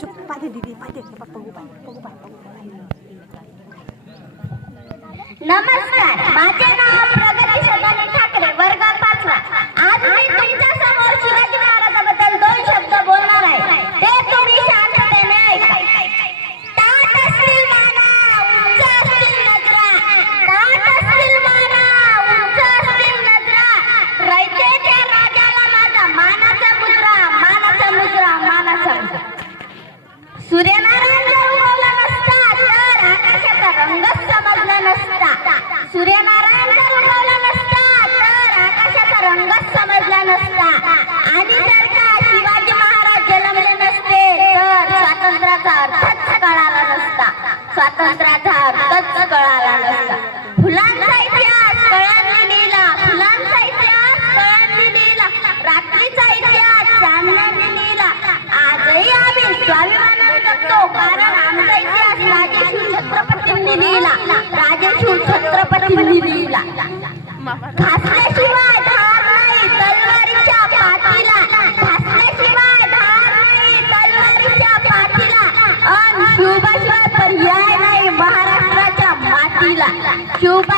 चुप पाहिजे दीदी पाहिजे बघू नमस्कार, माझे नाव प्रगती सदानंद ठाकरे, वर्ग 5वा. आज मी तुमच्या समोर शिवाजी महाराजांबद्दल 2 शब्द बोलणार आहे. ते तुम्ही शांततेने ऐका. ताठ असतील माना, उंच असतील नजरा. ताठ असतील माना, उंच असतील नजरा. रयतेच्या राजाला माझा मानाचा मुद्रा, मानाचा मुद्रा, मानाचा मुद्रा. सूर्यनारायण जर उगवला नसता तर आकाशाचा रंगच समजला नसता. सूर्यनारायण जर उगवला नसता तर आकाशाचा रंगच समजला नसता. आणि जर का शिवाजी महाराज जन्मले नसते तर स्वातंत्र्याचा अर्थच कळाला नसता. स्वातंत्र्याचा अर्थच कळाला नसता. फुलांचा इतिहास कळ्यांनी लिहिला, फुलांचा इतिहास कळ्यांनी लिहिला. रात्रीचा इतिहास चांदण्याने लिहिला. आजही आम्ही स्वाभिमानाने जगतो कारण आमचा इतिहास राजेशूर छत्रपतींनी लिहिला. राजेशूर छत्रपतींनी लिहिला. घासल्याशिवाय धार नाही तलवारीच्या पाठीला. घासल्याशिवाय धार नाही तलवारीच्या पाठीला. अन शिवबाशिवाय पर्याय नाही महाराष्ट्राच्या मातीला. शिवबा